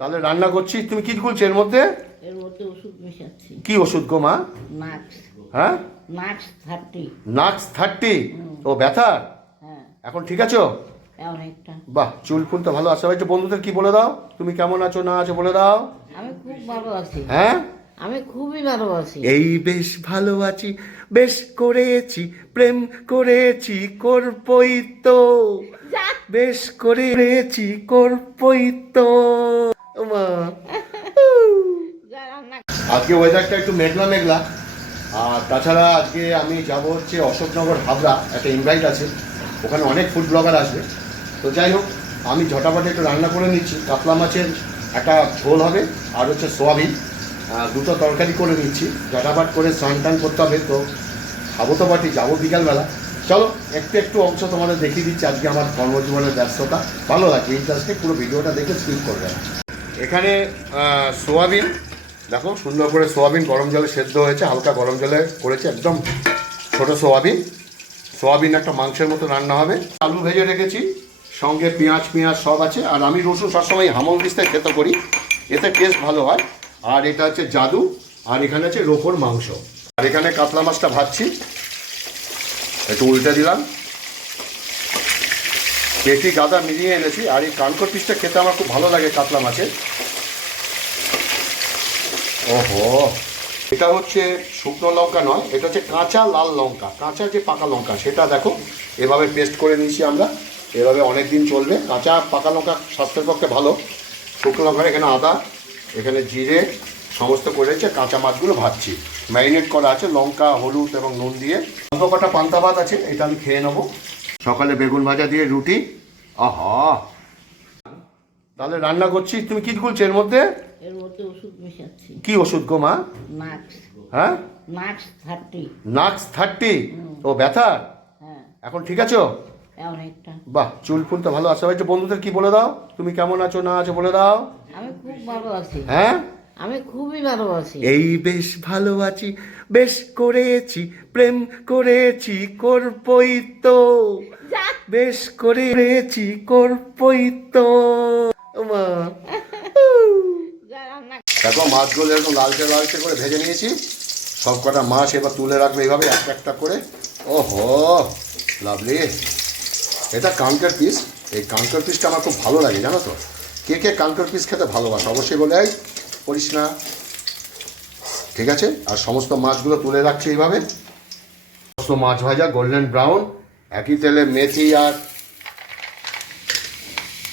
তাহলে রান্না করছি তুমি কি খুলছো এর মধ্যে? এর মধ্যে ওষুধ মেশাচ্ছি। কি ওষুধ গো মা? নাক্স হ্যাঁ? নাক্স থার্টি। নাক্স থার্টি? ও ব্যথার হ্যাঁ। এখন ঠিক আছো? বাহ চুল ফুল তো ভালো আছে। একটু বন্ধুদের কি বলে দাও? তুমি কেমন আছো না আছো বলে দাও। আমি খুব ভালো আছি। হ্যাঁ? আমি খুবই ভালো আছি। এই বেশ ভালো আছি বেশ করেছি প্রেম করেছি করবই তো। বেশ করেছি করবই তো। আজকে ওয়েদারটা একটু মেঘলা মেঘলা। আর তাছাড়া আজকে আমি যাব হচ্ছে অশোকনগর হাবড়া, একটা ইনভাইট আছে। ওখানে অনেক ফুড ব্লগার আসবে। তো যাই হোক, আমি ঝটাপটে একটু রান্না করে নিচ্ছি। কাতলা মাছের একটা ঝোল হবে আর হচ্ছে সোয়াবিন। দুটো তরকারি করে নিচ্ছি। ঝটাপট করে স্নান টান করতে হবে। তো খাব তো বাটি, যাব বিকালবেলা। চলো, একটু একটু অংশ তোমাদের দেখিয়ে দিচ্ছি আজকে আমার কর্মজীবনের ব্যস্ততা। ভালো লাগবে ইন্টারেস্টে পুরো ভিডিওটা দেখে স্কিপ করবে এখানে সোয়াবিন, দেখো, সুন্দর করে সোয়াবিন গরম জলে সেদ্ধ হয়েছে, হালকা গরম জলে করেছে একদম ছোট সোয়াবিন। সোয়াবিন একটা মাংসের মতো রান্না হবে। আলু ভেজে রেখেছি, সঙ্গে পেঁয়াজ পেঁয়াজ সব আছে, আর আমি রসুন সবসময় হামল দিস্তায় খেতে করি, এতে টেস্ট ভালো হয়। আর এটা হচ্ছে জাদু, আর এখানে আছে রোপর মাংস। আর এখানে কাতলা মাছটা ভাজছি, একটু উল্টে দিলাম। পেটি গাদা মিলিয়ে এনেছি, আর এই কানকর পিসটা খেতে আমার খুব ভালো লাগে কাতলা মাছের। ওহো। এটা হচ্ছে শুকনো লঙ্কা নয়, এটা হচ্ছে কাঁচা লাল লঙ্কা, কাঁচা যে পাকা লঙ্কা, সেটা দেখো। এভাবে পেস্ট করে নিয়েছি আমরা, এভাবে অনেক দিন চলবে। কাঁচা পাকা লঙ্কা স্বাস্থ্যের পক্ষে ভালো। শুকনো লঙ্কার এখানে আদা, এখানে জিরে, সমস্ত করেছে কাঁচা মাছগুলো ভাজছি। ম্যারিনেট করা আছে লঙ্কা, হলুদ এবং নুন দিয়ে। অল্প কটা পান্তা ভাত আছে, এটা আমি খেয়ে নেব। সকালে বেগুন ভাজা দিয়ে রুটি? আহা। তাহলে রান্না করছি তুমি কি খুলছো এর মধ্যে? এর মধ্যে ওষুধ মেশাচ্ছি। কি ওষুধ গো মা? নাক্স। হ্যাঁ? নাক্স থার্টি। নাক্স থার্টি? ও ব্যথার হ্যাঁ। এখন ঠিক আছো? বাহ চুল ফুল তো ভালো আছে। একটু বন্ধুদের কি বলে দাও? তুমি কেমন আছো না আছো বলে দাও। আমি খুব ভালো আছি। হ্যাঁ? আমি খুবই ভালো আছি। এই বেশ ভালো আছি। বেশ করেছি প্রেম করেছি করবই তো। বেশ করেছি করবই তো। মা। দেখো মাছগুলো এরকম লালচে লালচে করে ভেজে নিয়েছি। সব কটা মাছ এবার তুলে রাখবে এইভাবে একটা একটা করে। ও ওহো লাভলি এটা কাঙ্কের পিস এই কাঙ্কের পিসটা আমার খুব ভালো লাগে জানো তো? কে কে কাঙ্কের পিস খেতে ভালোবাসে? অবশ্যই বলে করিস না। ঠিক আছে? আর সমস্ত মাছগুলো তুলে রাখছি এইভাবে। সমস্ত মাছ ভাজা গোল্ডেন ব্রাউন একই তেলে মেথি আর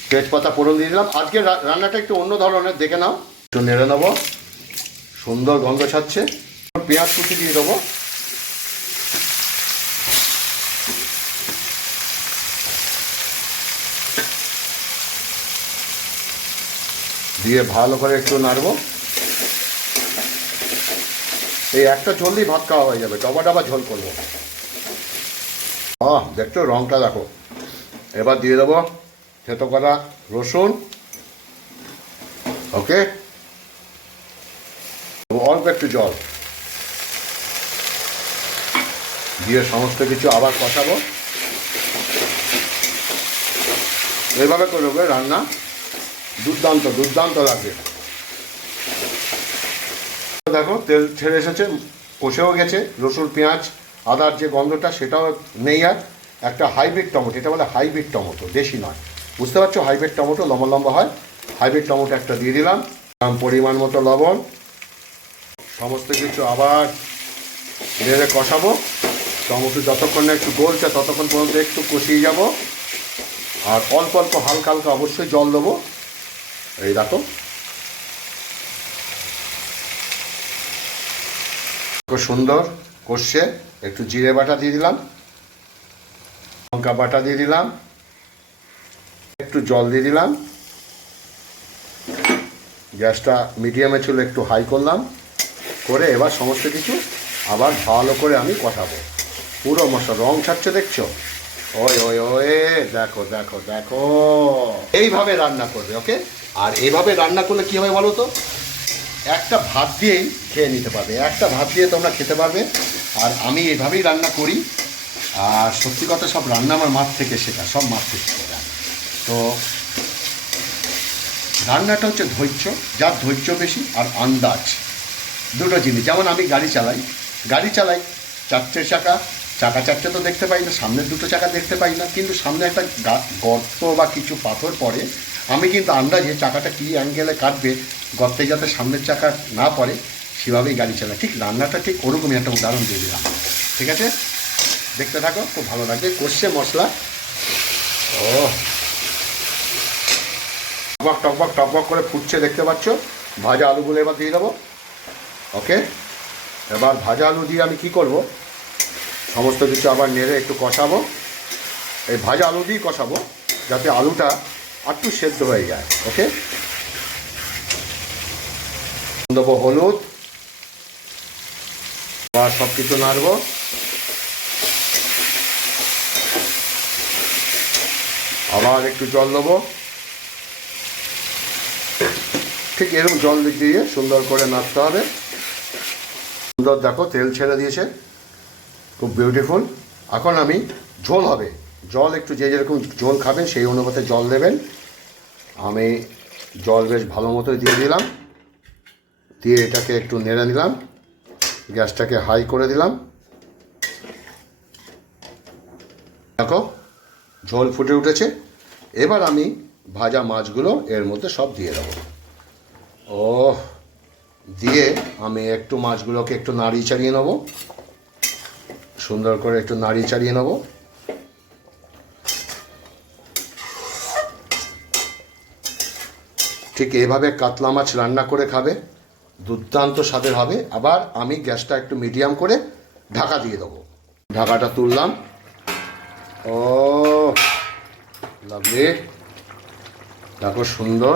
তেজপাতা ফোড়ন দিয়ে দিলাম। আজকে রান্নাটা একটু অন্য ধরনের, দেখে নাও। একটু নেড়ে নেব। সুন্দর গন্ধ ছাড়ছে। পেঁয়াজ কুচি দিয়ে দেবো। দিয়ে ভালো করে একটু নাড়বো। এই একটা ঝোলই ভাত খাওয়া হয়ে যাবে। ডবা ডবা ঝোল করব। আহ, দেখছ রংটা দেখো। এবার দিয়ে দেবো থেতো করা রসুন। ওকে? অল্প একটু জল। দিয়ে সমস্ত কিছু আবার কষাবো। এইভাবে করবে রান্না দুর্দান্ত দুর্দান্ত লাগবে। দেখো, তেল ছেড়ে এসেছে, কষেও গেছে, রসুন, পেঁয়াজ, আদার যে গন্ধটা সেটাও নেই আর। একটা হাইব্রিড টমেটো, এটা বলে হাইব্রিড টমেটো, দেশি নয়। বুঝতে পারছ? হাইব্রিড টমেটো লম্বা লম্বা হয়। হাইব্রিড টমেটো একটা দিয়ে দিলাম। পরিমাণ মতো লবণ। সমস্ত কিছু আবার নেড়ে কষাবো। টমেটো যতক্ষণ না একটু গলছে, ততক্ষণ পর্যন্ত একটু কষিয়ে যাব। আর অল্প অল্প হালকা হালকা অবশ্যই জল দেবো। এই দেখো সুন্দর কষছে। একটু জিরে বাটা দিয়ে দিলাম। লঙ্কা বাটা দিয়ে দিলাম। একটু জল দিয়ে দিলাম। গ্যাসটা মিডিয়ামে ছিল একটু হাই করলাম। করে এবার সমস্ত কিছু আবার ভালো করে আমি কষাবো। পুরো মশলা, রং ছাড়ছে দেখছ? ওই ওই ওই, দেখো দেখো দেখো। এইভাবে রান্না করবে, ওকে? আর এইভাবে রান্না করলে কী হবে বলো তো? একটা ভাত দিয়েই খেয়ে নিতে পারবে। একটা ভাত দিয়ে তোমরা খেতে পারবে। আর আমি এভাবেই রান্না করি। আর সত্যি কথা সব রান্না আমার মাঠ থেকে শেখা, সব মাঠ থেকে শেখা। তো রান্নাটা হচ্ছে ধৈর্য, যার ধৈর্য বেশি আর আন্দাজ। দুটো জিনিস, যেমন আমি গাড়ি চালাই। গাড়ি চালাই, চারটে চাকা চাকা চারটে তো দেখতে পাই না, সামনের দুটো চাকা দেখতে পাই না, কিন্তু সামনে একটা গর্ত বা কিছু পাথর পড়ে। আমি কিন্তু আন্দাজে চাকাটা কী অ্যাঙ্গেলে কাটবে, গর্তে যাতে সামনের চাকা না পড়ে, সেভাবেই গাড়ি চালাই ঠিক রান্নাটা ঠিক ওরকমই একটা উদাহরণ দিয়ে দিলাম। ঠিক আছে? দেখতে থাকো, খুব ভালো লাগবে। কষছে মশলা। ও টকবক টকবক টকবক করে ফুটছে, দেখতে পাচ্ছ? ভাজা আলুগুলো এবার দিয়ে দেবো। ওকে? এবার ভাজা আলু দিয়ে আমি কি করব? সমস্ত কিছু আবার নেড়ে একটু কষাবো। এই ভাজা আলু দিয়েই কষাবো, যাতে আলুটা একটু সেদ্ধ হয়ে যায়, ওকে? দেবো হলুদ, আবার সব কিছু নাড়বো। আবার একটু জল দেবো। ঠিক এরকম জল দিয়ে সুন্দর করে নাড়তে হবে। সুন্দর দেখো, তেল ছেড়ে দিয়েছে। খুব বিউটিফুল এখন আমি ঝোল হবে। জল একটু যে যেরকম জল খাবেন, সেই অনুপাতে জল দেবেন। আমি জল বেশ ভালো মতোই দিয়ে দিলাম। দিয়ে এটাকে একটু নেড়ে নিলাম। গ্যাসটাকে হাই করে দিলাম। দেখো, ঝোল ফুটে উঠেছে। এবার আমি ভাজা মাছগুলো এর মধ্যে সব দিয়ে দেবো। ও দিয়ে আমি একটু মাছগুলোকে একটু নাড়িয়ে চাড়িয়ে নেব। সুন্দর করে একটু নাড়িয়ে চাড়িয়ে নেব। ঠিক এইভাবে কাতলা মাছ রান্না করে খাবে, দুর্দান্ত স্বাদের হবে। আবার আমি গ্যাসটা একটু মিডিয়াম করে ঢাকা দিয়ে দেবো। ঢাকাটা তুললাম। ও লাভলি দেখো সুন্দর।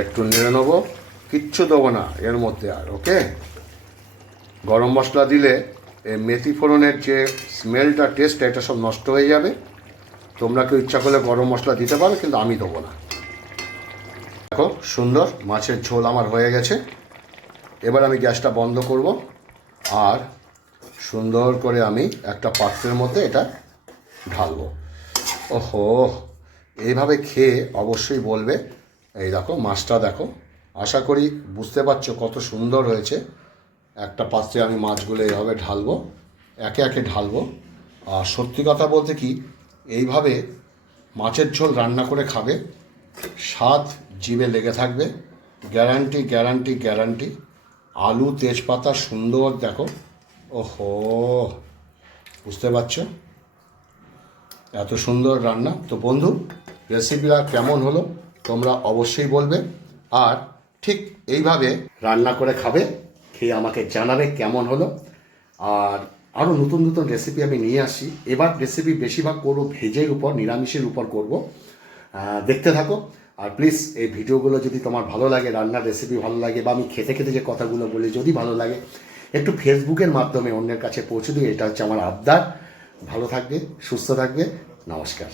একটু নেড়ে নেব। কিচ্ছু দেবো না এর মধ্যে আর ওকে গরম মশলা দিলে মেথি ফোড়নের যে স্মেলটা টেস্ট এটা সব নষ্ট হয়ে যাবে। তোমরা কেউ ইচ্ছা করলে গরম মশলা দিতে পারো, কিন্তু আমি দেবো না। দেখো, সুন্দর, মাছের ঝোল আমার হয়ে গেছে। এবার আমি গ্যাসটা বন্ধ করব, আর সুন্দর করে আমি একটা পাত্রের মধ্যে এটা ঢালবো। ওহো, এইভাবে খেয়ে অবশ্যই বলবে, এই দেখো, মাছটা দেখো। আশা করি বুঝতে পারছ কত সুন্দর হয়েছে। একটা পাত্রে আমি মাছগুলো এইভাবে ঢালবো, একে একে ঢালবো। আর সত্যি কথা বলতে কি, এইভাবে মাছের ঝোল রান্না করে খাবে, স্বাদ জিভে লেগে থাকবে। Guarantee guarantee guarantee. আলু, তেজপাতা, সুন্দর, দেখো। ওহো, বুঝতে পারছ? এত সুন্দর রান্না। তো বন্ধু, রেসিপিটা কেমন হলো তোমরা অবশ্যই বলবে। আর ঠিক এইভাবে রান্না করে খাবে। খেয়ে আমাকে জানাবে কেমন হলো। আর আরও নতুন নতুন রেসিপি আমি নিয়ে আসি। এবার রেসিপি বেশিরভাগ করব ভেজের উপর, নিরামিষের উপর করব। দেখতে থাকো। আর প্লিজ এই ভিডিওগুলো যদি তোমার ভালো লাগে, রান্নার রেসিপি ভালো লাগে, বা আমি খেতে খেতে যে কথাগুলো বলি যদি ভালো লাগে, একটু ফেসবুকের মাধ্যমে অন্যের কাছে পৌঁছে দিই এটা হচ্ছে আমার আবদার। ভালো থাকবে, সুস্থ থাকবে। নমস্কার।